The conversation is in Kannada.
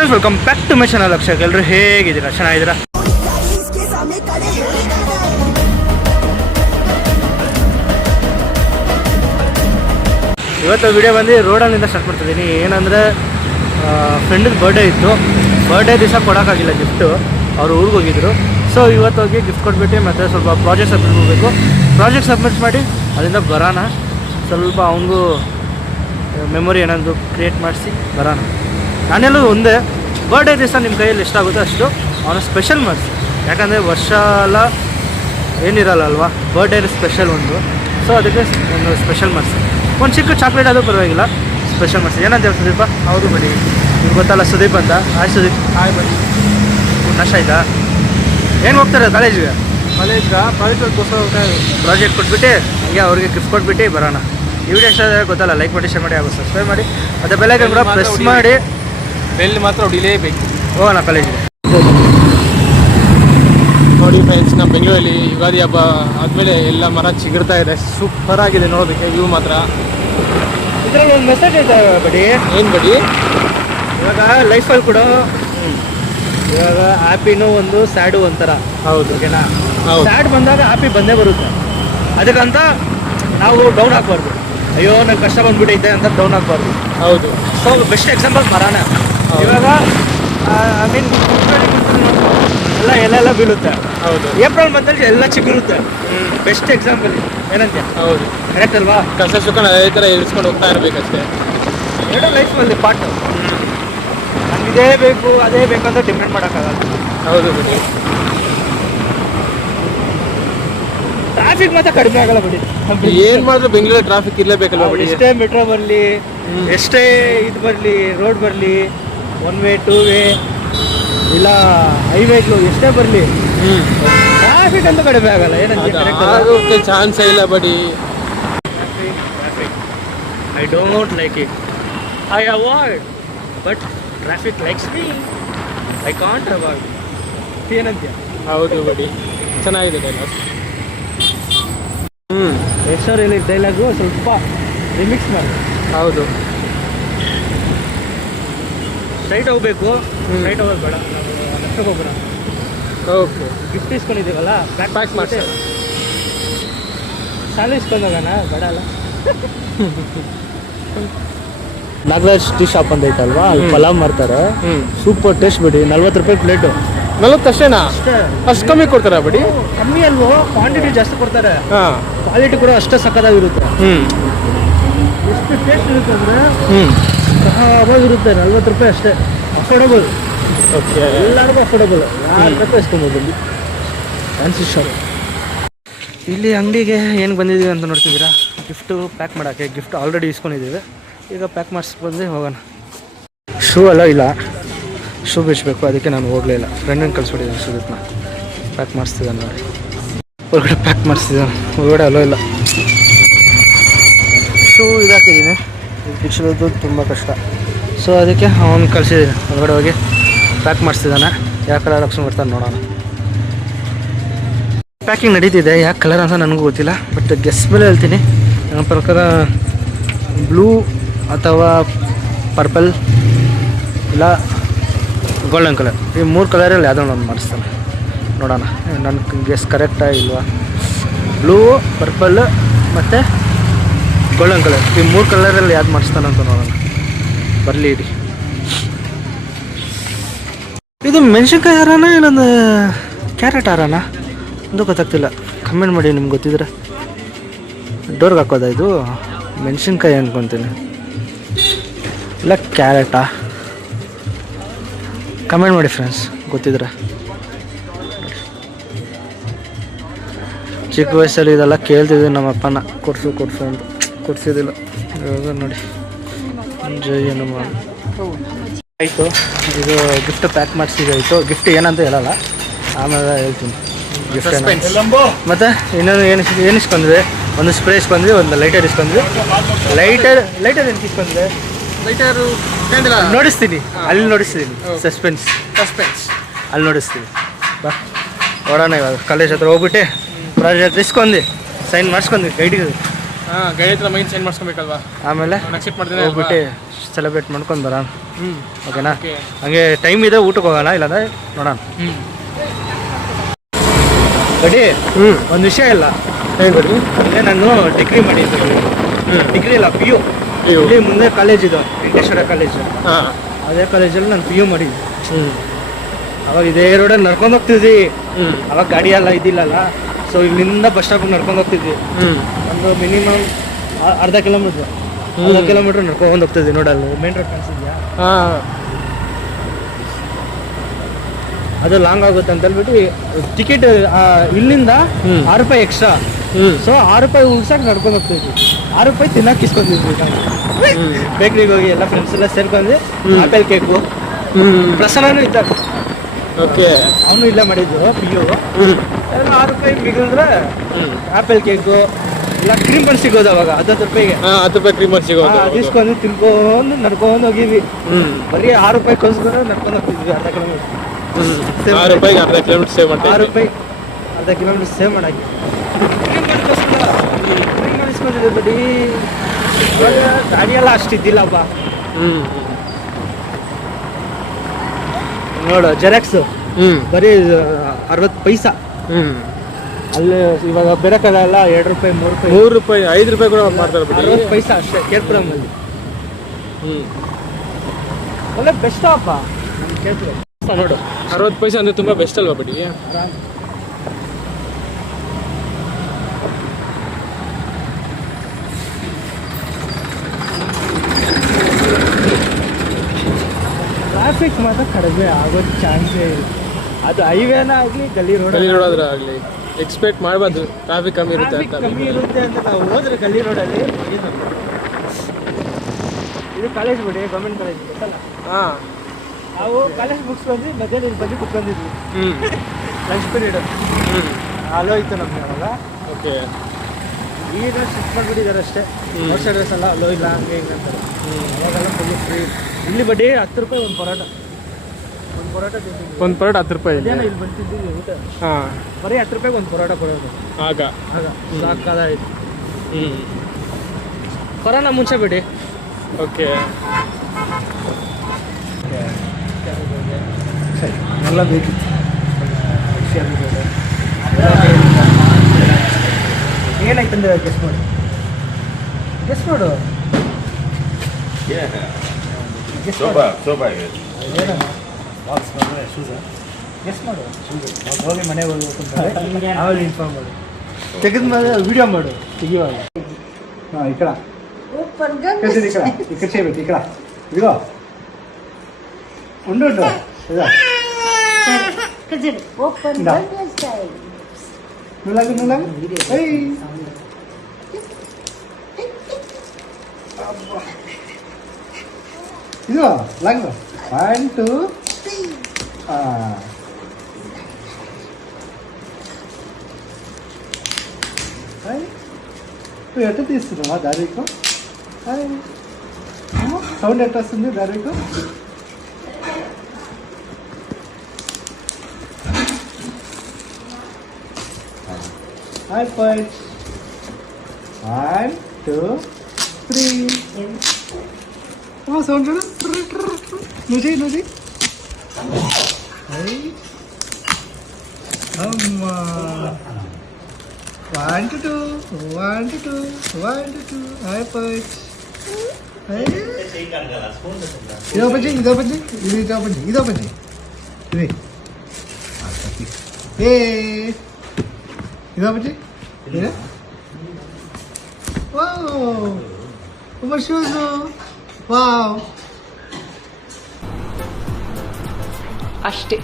Friends, welcome back to my channel. Akshay, ಎಲ್ಲರೂ ಹೇಗಿದ್ದೀರಾ? ಚೆನ್ನಾಗಿದ್ದೀರಾ? ಇವತ್ತು ವಿಡಿಯೋ ಬಂದು ರೋಡಲ್ಲಿಂದ ಸ್ಟಾರ್ಟ್ ಮಾಡ್ತಿದ್ದೀನಿ. ಏನಂದರೆ ಫ್ರೆಂಡಿಗೆ ಬರ್ಡೇ ಇತ್ತು. ಬರ್ಡೇ ದಿವಸ ಕೊಡೋಕ್ಕಾಗಿಲ್ಲ ಗಿಫ್ಟು, ಅವರು ಊರಿಗೆ ಹೋಗಿದ್ರು. ಸೊ ಇವತ್ತು ಹೋಗಿ ಗಿಫ್ಟ್ ಕೊಟ್ಬಿಟ್ಟು ಮತ್ತು ಸ್ವಲ್ಪ ಪ್ರಾಜೆಕ್ಟ್ ಸಬ್ಮಿಟ್ ಮಾಡಬೇಕು. ಪ್ರಾಜೆಕ್ಟ್ ಸಬ್ಮಿಟ್ ಮಾಡಿ ಅಲ್ಲಿಂದ ಬರೋಣ. ಸ್ವಲ್ಪ ಅವನಿಗೂ ಮೆಮೊರಿ ಏನಾದರೂ ಕ್ರಿಯೇಟ್ ಮಾಡಿಸಿ ಬರೋಣ. ನಾನೆಲ್ಲೂ ಒಂದೇ ಬರ್ಡೇ ದಿವಸ ನಿಮ್ಮ ಕೈಯಲ್ಲಿ ಎಷ್ಟಾಗುತ್ತೋ ಅಷ್ಟು ಅವನ ಸ್ಪೆಷಲ್ ಮಾಡಿಸಿ. ಯಾಕಂದರೆ ವರ್ಷ ಎಲ್ಲ ಏನಿರಲ್ಲ ಅಲ್ವಾ, ಬರ್ಡೇ ಸ್ಪೆಷಲ್ ಒಂದು. ಸೊ ಅದಕ್ಕೆ ಒಂದು ಸ್ಪೆಷಲ್ ಮಾಡಿಸಿ. ಒಂದು ಚಿಕ್ಕ ಚಾಕ್ಲೇಟ್ ಆದರೂ ಪರವಾಗಿಲ್ಲ, ಸ್ಪೆಷಲ್ ಮಾಡಿಸಿ. ಏನಂತ ಹೇಳಿ ಸುದೀಪ? ಹೌದು ಬನ್ನಿ, ನಿಮ್ಗೆ ಗೊತ್ತಲ್ಲ ಸುದೀಪ್ ಅಂತ. ಹಾಯ್ ಸುದೀಪ್. ಹಾಯ್ ಬನ್ನಿ. ನಷ್ಟ ಆಯಿತಾ? ಏನು ಹೋಗ್ತಾರೆ ಕಾಲೇಜ್ಗೆ? ಪ್ರಾಜೆಕ್ಟ್ಗೋಸ್ಕರ ಹೋಗ್ತಾ ಪ್ರಾಜೆಕ್ಟ್ ಕೊಟ್ಬಿಟ್ಟು ಹಂಗೆ ಅವ್ರಿಗೆ ಗಿಫ್ಟ್ ಕೊಟ್ಬಿಟ್ಟು ಬರೋಣ. ಈ ವಿಡಿಯೋ ಇಷ್ಟ ಆದರೆ ಗೊತ್ತಲ್ಲ, ಲೈಕ್ ಮಾಡಿ, ಶೇರ್ ಮಾಡಿ, ಹಾಗೂ ಸಬ್ಸ್ಕ್ರೈಬ್ ಮಾಡಿ, ಮತ್ತು ಬೆಲ್ ಐಕಾನ್ ಕೂಡ ಪ್ರೆಸ್ ಮಾಡಿ. ಬೆಲ್ ಮಾತ್ರ ಹೊಡಿಲೇಬೇಕು. ಹೋಗೋಣ ಕಾಲೇಜಿಗೆ. ನೋಡಿ ಫ್ರೆಂಡ್ಸ್, ನಮ್ಮ ಬೆಂಗಳೂರಲ್ಲಿ ಯುಗಾದಿ ಹಬ್ಬ ಆದಮೇಲೆ ಎಲ್ಲ ಮರ ಚಿಗುರ್ತಾ ಇದೆ. ಸೂಪರ್ ಆಗಿದೆ ನೋಡೋದಕ್ಕೆ ವ್ಯೂ ಮಾತ್ರ. ಇದರಲ್ಲಿ ಒಂದು ಮೆಸೇಜ್ ಐತೆ ಬಡಿ. ಏನು ಬಡಿ? ಇವಾಗ ಲೈಫಲ್ಲಿ ಕೂಡ ಇವಾಗ ಹ್ಯಾಪಿನೂ ಒಂದು, ಸ್ಯಾಡು ಒಂಥರ. ಹೌದು, ಓಕೆನಾ? ಹೌದು. ಸ್ಯಾಡ್ ಬಂದಾಗ ಹ್ಯಾಪಿ ಬಂದೇ ಬರುತ್ತೆ. ಅದಕ್ಕಂತ ನಾವು ಡೌನ್ ಹಾಕ್ಬಾರ್ದು. ಅಯ್ಯೋ ನಂಗೆ ಕಷ್ಟ ಬಂದ್ಬಿಟ್ಟೈತೆ ಅಂತ ಡೌನ್ ಹಾಕ್ಬಾರ್ದು. ಹೌದು. ಸೊ ಬೆಸ್ಟ್ ಎಕ್ಸಾಂಪಲ್ ಮರಾನ. ಇವಾಗ ಐ ಮೀನ್ ಎಲ್ಲ ಎಲ್ಲೆಲ್ಲ ಬೀಳುತ್ತೆ. ಹೌದು. ಏಪ್ರಿಲ್ ಮಂತಲ್ಲಿ ಎಲ್ಲ ಚಿಗುರುತ್ತೆ. ಬೆಸ್ಟ್ ಎಕ್ಸಾಂಪಲ್ ಏನಂತೆ? ಹೌದು, ಕರೆಕ್ಟ್ ಅಲ್ವಾ? ಕಸ ಸುಖ ಅದೇ ಥರ ಇರಿಸ್ಕೊಂಡು ಹೋಗ್ತಾ ಇರಬೇಕಷ್ಟೇ. ಎರಡು ಲೈಫಲ್ಲಿ ಪಾರ್ಟ್. ನಮ್ಗೆ ಇದೇ ಬೇಕು ಅದೇ ಬೇಕಂತ ಡಿಪೆಂಡ್ ಮಾಡೋಕ್ಕಾಗಲ್ಲ. ಹೌದು ಬಿಡಿ. ಟ್ರಾಫಿಕ್ ಮಾತ್ರ ಕಡಿಮೆ ಆಗಲ್ಲ ಬಿಡಿ. ಏನು ಮಾಡಿದ್ರು ಬೆಂಗಳೂರಲ್ಲಿ ಟ್ರಾಫಿಕ್ ಇರಲೇಬೇಕಲ್ವ ಬಿಡಿ. ಎಷ್ಟೇ ಮೆಟ್ರೋ ಬರಲಿ, ಎಷ್ಟೇ ಇದು ಬರಲಿ, ರೋಡ್ ಬರಲಿ, 1 ವೇ 2 ವೇ ಇಲ್ಲ ಹೈವೇಗಳು ಎಷ್ಟೇ ಬರಲಿ, ಟ್ರಾಫಿಕ್ ಅಂತೂ ಕಡಿಮೆ ಆಗಲ್ಲ. ಏನಂತ ಚಾನ್ಸೇ ಇಲ್ಲ buddy. I don't like it, I avoid, but traffic likes me, I can't avoid. ಏನಂತೀಯ? ಹೌದು ಬಡಿ, ಚೆನ್ನಾಗಿದೆ ಡೈಲಾಗ್. ಎಷ್ಟೋರು ಹೇಳಿ ಡೈಲಾಗು ಸ್ವಲ್ಪ ರಿಮಿಕ್ಸ್ ಮಾಡಿ. ಹೌದು. ಸ್ಟ್ರೈಟ್ ಹೋಗ್ಬೇಕು, ಸ್ಟ್ರೈಟ್ ಹೋಗೋದು ಬೇಡ, ಲಕ್ಷಕ್ಕೆ ಹೋಗೋಣ. ಓಕೆ. ಗಿಫ್ಟ್ ಇಸ್ಕೊಂಡಿದ್ದೀವಲ್ಲ, ಪ್ಯಾಕ್ ಮಾಡಿಸಿ ಸಾಲ ಇಸ್ಕೊಂಡೋಗೋಣ, ಬೇಡ ಅಲ್ಲ. ನಾಗರಾಜ್ ಟೀ ಶಾಪ್ ಅಂತ ಐತಲ್ವಾ, ಅಲ್ಲಿ ಪಲಾವ್ ಮಾಡ್ತಾರೆ. ಸೂಪರ್ ಟೇಸ್ಟ್ ಬಿಡಿ. 40 ರೂಪಾಯಿ ಪ್ಲೇಟು. 40 ಅಷ್ಟೇನಾ? ಅಷ್ಟು ಕಮ್ಮಿ ಕೊಡ್ತಾರ ಬಡಿ? ಕಮ್ಮಿ ಅಲ್ವೋ, ಕ್ವಾಂಟಿಟಿ ಜಾಸ್ತಿ ಕೊಡ್ತಾರೆ. ಹಾಂ, ಕ್ವಾಲಿಟಿ ಕೂಡ ಅಷ್ಟೇ ಸಕ್ಕತ್ತಾಗಿರುತ್ತೆ. ಎಷ್ಟು ಟೇಸ್ಟ್ ಇರುತ್ತೆ ಅಂದರೆ ಸಹವಾಗಿರುತ್ತೆ. 40 ರೂಪಾಯಿ ಅಷ್ಟೇ, ಅಫೋರ್ಡಬಲ್. ಓಕೆ, ಎಲ್ಲರಿಗೂ ಅಫೋರ್ಡಬಲ್. 6 ರೂಪಾಯಿ ಇಸ್ಕೊಬೋದು ಫ್ಯಾನ್ಸಿ ಶಾಪ್. ಇಲ್ಲಿ ಅಂಗಡಿಗೆ ಏನು ಬಂದಿದ್ದೀವಿ ಅಂತ ನೋಡ್ತಿದ್ದೀರಾ? ಗಿಫ್ಟು ಪ್ಯಾಕ್ ಮಾಡೋಕ್ಕೆ. ಗಿಫ್ಟ್ ಆಲ್ರೆಡಿ ಇಸ್ಕೊಂಡಿದ್ದೀವಿ, ಈಗ ಪ್ಯಾಕ್ ಮಾಡಿಸ್ಬಂದು ಹೋಗೋಣ. ಶೂ ಎಲ್ಲ ಇಲ್ಲ, ಶೂ ಬಿಚ್ಚಬೇಕು, ಅದಕ್ಕೆ ನಾನು ಹೋಗಲಿಲ್ಲ. ಫ್ರೆಂಡನ್ನು ಕಳಿಸ್ಬಿಟ್ಟಿದ್ದೀನಿ. ಶೂದನ್ನ ಪ್ಯಾಕ್ ಮಾಡಿಸ್ತಿದ್ದಾನೆ ನೋಡಿ. ಹೊರಗಡೆ ಪ್ಯಾಕ್ ಮಾಡಿಸ್ತಿದ್ದಾನೆ, ಹೊರಗಡೆ ಅಲ್ಲೋ ಇಲ್ಲ. ಶೂ ಇದಾಕಿದ್ದೀನಿ, ಬಿಚ್ಚೋದು ತುಂಬ ಕಷ್ಟ. ಸೊ ಅದಕ್ಕೆ ಅವನು ಕಳಿಸಿದ್ದೀನಿ, ಹೊರಗಡೆ ಹೋಗಿ ಪ್ಯಾಕ್ ಮಾಡಿಸ್ತಿದ್ದಾನೆ. ಯಾವ ಕಲರ್ ಹಾಕ್ಸ್ಕೊಂಡು ಬರ್ತಾನೆ ನೋಡೋಣ. ಪ್ಯಾಕಿಂಗ್ ನಡೀತಿದೆ, ಯಾವ ಕಲರ್ ಅಂತ ನನಗೂ ಗೊತ್ತಿಲ್ಲ, ಬಟ್ ಗೆಸ್ ಮೇಲೆ ಹೇಳ್ತೀನಿ. ನನ್ನ ಪ್ರಕಾರ ಬ್ಲೂ ಅಥವಾ ಪರ್ಪಲ್ ಇಲ್ಲ ಗೋಲ್ಡನ್ ಕಲರ್, ಈ 3 ಕಲರಲ್ಲಿ ಯಾವುದೋ ಒಂದು ಮಾಡಿಸ್ತಾನೆ. ನೋಡೋಣ ನನ್ನ ಗೆಸ್ ಕರೆಕ್ಟಾ ಇಲ್ವಾ. ಬ್ಲೂ, ಪರ್ಪಲ್ ಮತ್ತು ಗೋಲ್ಡನ್ ಕಲರ್, ಈ 3 ಕಲರಲ್ಲಿ ಯಾವ್ದು ಮಾಡಿಸ್ತಾನಂತ ನೋಡೋಣ. ಬರಲಿ ಇಡಿ. ಇದು ಮೆಣಸಿನ್ಕಾಯಿ ಹಾರನ ಇಲ್ಲೊಂದು ಕ್ಯಾರೆಟ್ ಹಾರನ ಒಂದು ಗೊತ್ತಾಗ್ತಿಲ್ಲ. ಕಮೆಂಟ್ ಮಾಡಿ ನಿಮ್ಗೆ ಗೊತ್ತಿದ್ರೆ. ಡೋರ್ಗೆ ಹಾಕೋದ ಇದು? ಮೆಣಸಿನ್ಕಾಯಿ ಅಂದ್ಕೊತೀನಿ, ಇಲ್ಲ ಕ್ಯಾರೆಟಾ? ಕಮೆಂಟ್ ಮಾಡಿ ಫ್ರೆಂಡ್ಸ್, ಗೊತ್ತಿದ್ರೆ. ಚಿಕ್ಕ ವಯಸ್ಸಲ್ಲಿ ಇದೆಲ್ಲ ಕೇಳ್ತಿದ್ವಿ ನಮ್ಮ ಅಪ್ಪನ, ಕೊಡಿಸು ಅಂತ. ಕೊಡಿಸಿದಿಲ್ಲ. ಇವಾಗ ನೋಡಿ, ಜೈ ನಮ್ಮ ಆಯಿತು. ಇದು ಗಿಫ್ಟ್ ಪ್ಯಾಕ್ ಮಾಡಿಸಿದಾಯಿತು. ಗಿಫ್ಟ್ ಏನಂತ ಹೇಳಲ್ಲ, ಆಮೇಲೆ ಹೇಳ್ತೀನಿ. ಗಿಫ್ಟ್ ಮತ್ತು ಇನ್ನೊಂದು ಏನು ಇಸ್ಕೊಂಡ್ವಿ? ಒಂದು ಸ್ಪ್ರೇ ಇಸ್ಕೊಂಡ್ವಿ, ಒಂದು ಲೈಟರ್ ಇಸ್ಕೊಂಡ್ವಿ. ಲೈಟರ್ ಏನಕ್ಕೆ ಇಸ್ಕೊಂಡ್ವಿ? ಲೈಟರು ನೋಡಿಸ್ತೀನಿ, ಅಲ್ಲಿ ನೋಡಿಸ್ತೀನಿ. ಸಸ್ಪೆನ್ಸ್ ಅಲ್ಲಿ ನೋಡಿಸ್ತೀನಿ. ಬಾ ಹೊಡೋಣ. ಇವಾಗ ಕಾಲೇಜ್ ಹತ್ರ ಹೋಗ್ಬಿಟ್ಟು ಪ್ರಾಜೆಕ್ಟ್ ಇಸ್ಕೊಂಡು ಸೈನ್ ಮಾಡಿಸ್ಕೊಂಡ್ವಿ ಗೈಡಿಗೆ. ಹಾಂ ಗಾಡಿ ಹತ್ರ ಮೈಂಡ್ ಚೇಂಜ್ ಮಾಡ್ಸ್ಕೊಬೇಕಲ್ವಾ, ಆಮೇಲೆ ಅಕ್ಸೆಪ್ಟ್ ಮಾಡ್ತೀನಿ ಹೋಗ್ಬಿಟ್ಟು ಸೆಲೆಬ್ರೇಟ್ ಮಾಡ್ಕೊಂಡು ಬರೋಣ. ಹ್ಞೂ ಓಕೆನಾ? ಓಕೆ. ಹಂಗೆ ಟೈಮ್ ಇದೆ, ಊಟಕ್ಕೆ ಹೋಗೋಣ, ಇಲ್ಲಾಂದ್ರೆ ನೋಡೋಣ. ಹ್ಞೂ ಬಡಿ ಒಂದು ವಿಷಯ ಇಲ್ಲ ಹೇಳಿ ಬಡಿ. ಅಲ್ಲೇ ನಾನು ಡಿಗ್ರಿ ಮಾಡಿದ್ದೆ. ಡಿಗ್ರಿ ಇಲ್ಲ, PU. ಇಲ್ಲಿ ಮುಂದೆ ಕಾಲೇಜ್ ಇದು, ವೆಂಕಟೇಶ್ವರ ಕಾಲೇಜು. ಹಾಂ ಅದೇ ಕಾಲೇಜಲ್ಲಿ ನಾನು PU ಮಾಡಿದ್ದೆ. ಹ್ಞೂ ಅವಾಗ ಇದೇ ರೋಡಲ್ಲಿ ನಡ್ಕೊಂಡು ಹೋಗ್ತಿದ್ವಿ. ಅವಾಗ ಗಾಡಿ ಎಲ್ಲ ಇದ್ದಿಲ್ಲಲ್ಲ, ಸೊ ಇಲ್ಲಿಂದ ಬಸ್ ಸ್ಟಾಪಿಗೆ ನಡ್ಕೊಂಡು ಹೋಗ್ತಿದ್ವಿ. ಒಂದು ಮಿನಿಮಮ್ ಅರ್ಧ ಕಿಲೋಮೀಟ್ರ್ ನಡ್ಕೊಂಡು ಹೋಗ್ತಿದ್ವಿ. ನೋಡಲ್ಲ ಮೇನ್ ರೋಡ್ ಕಾಣಿಸಿದ್ಯಾ? ಹಾಂ ಅದು ಲಾಂಗ್ ಆಗುತ್ತೆ ಅಂತ ಹೇಳ್ಬಿಟ್ಟು ಟಿಕೆಟ್ ಇಲ್ಲಿಂದ ₹6 ಎಕ್ಸ್ಟ್ರಾ. ಸೊ ₹6 ಉಳ್ಸಕ್ಕೆ ನಡ್ಕೊಂಡು ಹೋಗ್ತಿದ್ವಿ. ₹6 ತಿನ್ನಕ್ಕೆ ಇಸ್ಕೊಂಡಿದ್ವಿ ನಾವು. ಬೇಕ್ರಿಗೆ ಹೋಗಿ ಎಲ್ಲ ಫ್ರೆಂಡ್ಸ್ ಎಲ್ಲ ಸೇರ್ಕೊಂಡ್ವಿ. ಆಪಲ್ ಕೇಕು ಪ್ರಸನ್ನೂ ಇದ್ದ, ಓಕೆ. ಅವನು ಇಲ್ಲೇ ಮಾಡಿದ್ದು PU. ಎಲ್ಲ ₹6 ಮಿಗಿಲಿದ್ರೆ ಆಪಲ್ ಕೇಕು ಇಲ್ಲ ಕ್ರೀಮ್ ಬನ್ ಸಿಗೋದು ಅವಾಗ ₹10. ಹಾಂ ₹10 ಕ್ರೀಮರ್ ಸಿಗೋದು. ಅದು ಇಸ್ಕೊಂಡು ತಿನ್ಕೊಂಡು ನಡ್ಕೊಂಡು ಹೋಗಿದ್ವಿ. ಬರೀ ₹6 ನಡ್ಕೊಂಡು ಹೋಗ್ತಿದ್ವಿ ಅರ್ಧ ಕಿಲೋಮೀಟರ್. ₹6 ಅರ್ಧ ಕಿಲೋಮೀಟರ್ ಸೇವ್ ಮಾಡ್ತಾ ₹6 ಅರ್ಧ ಕಿಲೋಮೀಟರ್ ಸೇವ್ ಮಾಡಾಕಿ ಇಸ್ಕೊಂಡಿದ್ದೆ. ಬರೀ ಗಾಡಿ ಎಲ್ಲ ಅಷ್ಟಿದ್ದಿಲ್ಲಪ್ಪ. ನೋಡು ಜೆರಾಕ್ಸು ಬರೀ 60 ಪೈಸಾ. ಅಲ್ಲಿ ಇವಾಗ ಬೇರೆ ಕಡೆ ಎಲ್ಲ ₹2, ₹3, ₹5 ಕೂಡ ಮಾಡ್ತಾರೆ ಬಿಡಿ. 60 ಪೈಸಾ ಅಷ್ಟೇ ಕೇರ್ಪುರಮಲ್ಲಿ. ಒಳ್ಳೆ ಬೆಸ್ಟ್ ಅಪ್ಪ ನಮ್ಮ ಕೇಳ್ತೀವಿ. ನೋಡು 60 ಪೈಸೆ ಅಂದರೆ ತುಂಬ ಬೆಸ್ಟ್ ಅಲ್ವಾ ಬಿಡಿ. ಟ್ರಾಫಿಕ್ ಮಾತ್ರ ಕಡಿಮೆ ಆಗೋದು ಚಾನ್ಸೇ ಇಲ್ಲ. ಅದು ಹೈವೇನ ಆಗಲಿ ಗಲ್ಲಿ ರೋಡ್ ಆದ್ರೆ ಆಗಲಿ ಎಕ್ಸ್ಪೆಕ್ಟ್ ಮಾಡಬಾರ್ದು ಟ್ರಾಫಿಕ್ ಕಮ್ಮಿ ಇರುತ್ತೆ ಅಂತ. ಕಮ್ಮಿ ಇರುತ್ತೆ ಅಂತ ನಾವು ಹೋದ್ರೆ ಗಲ್ಲಿ ರೋಡಲ್ಲಿ. ಇದು ಕಾಲೇಜ್ ಬಿಡಿ, ಗೌರ್ಮೆಂಟ್ ಕಾಲೇಜ್ ಗೊತ್ತಲ್ಲ. ಹಾಂ ನಾವು ಕಾಲೇಜ್ ಮುಗಿಸ್ಕೊಂಡ್ವಿ, ಮಧ್ಯಾಹ್ನ ಇಲ್ಲಿ ಬಂದು ಕುತ್ಕೊಂಡಿದ್ವಿ. ಲಂಚ್ ಪೀರಿಯಡ್ ಅಲೋ ಇತ್ತು ನಮಗೆ ಅವಾಗ. ಓಕೆ. ಈಗ ಶಿಫ್ಟ್ ಮಾಡಿಬಿಟ್ಟಿದ್ದಾರೆ ಅಷ್ಟೇ. ಔಟ್ಸೈಡರ್ಸ್ ಎಲ್ಲ ಅಲೋ ಇಲ್ಲ ಹಂಗೆ ಹಿಂಗೆ ಅಂತಾರೆ. ಅವಾಗೆಲ್ಲ ಫುಲ್ ಫ್ರೀ. ಇಲ್ಲಿ ಬಡ್ಡಿ ₹10 ಒಂದು ಪರೋಟ. ಒಂದು ಪರೋಟ ₹10. ಮಧ್ಯಾಹ್ನ ಇಲ್ಲಿ ಬಂತಿದ್ದೀವಿ ಊಟ. ಹಾಂ ಬರೀ ₹10 ಒಂದು ಪರೋಟ ಕೊಡೋದು. ಆಗ ಸಾಕಾದಾಯ್ತು. ಕೊರೋನಾ ಮುಂಚೆ ಬಿಡಿ. ಓಕೆ. ಸರಿ ಎಲ್ಲ ಬೇಕಿತ್ತು. ಏನಾಯ್ತಂದ್ರೆ ಗೆಸ್ಟ್ ಮಾಡು, ಗೆಸ್ಟ್ ಮಾಡು. ಗೆಸ್ಟ್ ಮಾಡು. ಹೋಗಿ ಮನೆಗೆ ಹೋಗ್ಬೇಕು ಆಮೇಲೆ ಇನ್ಫಾರ್ಮ್ ಮಾಡು. ತೆಗೆದ ಮೇಲೆ ವಿಡಿಯೋ ಮಾಡು ತೆಗಿವಾಗ. ಹಾಂ ಈ ಕಡೆ ಈ ಕಡೆ చేయಬೇಕು. ఇక్కడ ఇదిగో ఉండు ఇదిగో నువ్వు ఇదిగో లాగు 1 2 నువ్వు ఎట్లా తీస్తున్నావా దారికి? సౌండ్ ఎట్లా వస్తుంది దారికి? High point 1 2 3. సౌండ్ చూడు. నువ్వు చెయ్యి. అమ్మా 1 2 1 2 1 2. High point. ఇది ఓపెన్ చేయి. ఇది ఓపెన్ చేయి. ఇది ఇది ఓపెన్ చేయి. Wow shoes. వావ్ ಅಷ್ಟೇ.